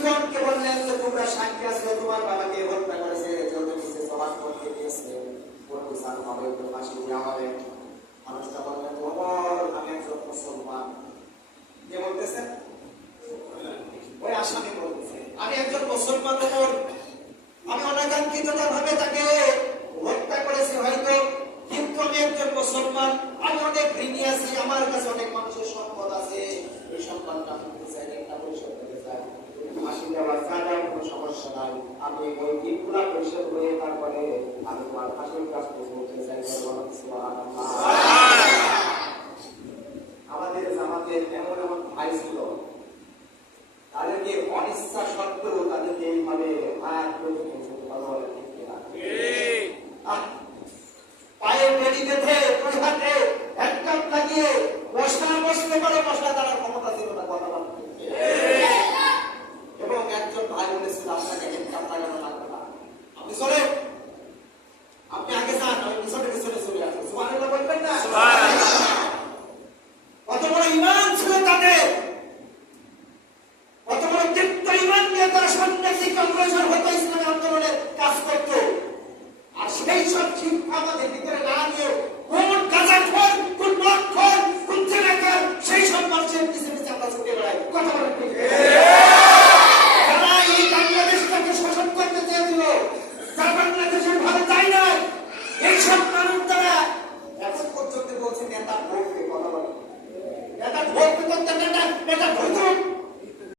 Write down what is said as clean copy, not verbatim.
শিক্ষককে বললেন যে তোমরা সাক্ষী আছো, তোমার বাবাকে হত্যা করেছে, যত কিছু সমাজ করতে দিয়েছে ওর বিচার হবে, ওর ফাঁসি দেওয়া হবে। মানুষটা বললেন ওমর আমি একজন মুসলমান। কে বলতেছেন? ওই আসামি বলতেছে আমি একজন মুসলমান ওমর, আমি অনাকাঙ্ক্ষিত ভাবে তাকে হত্যা করেছি হয়তো, কিন্তু আমি একজন মুসলমান, আমি অনেক ঋণী আছি, আমার কাছে অনেক মানুষের সম্পদ আছে, এই সম্পদটা আমি চাই একটা পরিশোধ করতে চাই, ফাঁসি দেওয়ার জায়গা কোনো সমস্যা নাই, আমি ওই ঋণগুলা পরিশোধ হয়ে তারপরে আমি তোমার ফাঁসির কাজ করতে চাই। আমাদের জামাতের এমন এমন ভাই ছিল, তাদেরকে অনিচ্ছা সত্ত্বেও তাদেরকে এইভাবে পায়ে বেড়ি বেঁধে দুই হাতে এক কাপ লাগিয়ে মশলা বসলে পারে, মশলা তারা ক্ষমতা ছিল না কথা বলতে। এবং একজন ভাই বলেছিল আপনাকে এক কাপ লাগানো লাগবে না, আপনি চলে আপনি আগে যান, আমি পিছনে পিছনে চলে আসবো। সুবহানাল্লাহ বলবেন না? কত বড় ঈমান ছিল তাদের, কত বড় দীপ্ত ঈমান নিয়ে তারা সন্ন্যাসিক অগ্রসর হতো, ইসলামী আন্দোলনের কাজ করতো। আর সেই সব শিক্ষা আমাদের ভিতরে না নিয়ে কোন গাঁজাখোর, কোন মদখোর, কোন জেনাকার, সেই সব মানুষের পিছনে পিছনে আমরা ছুটে বেড়াই। কথা বলেন ঠিক?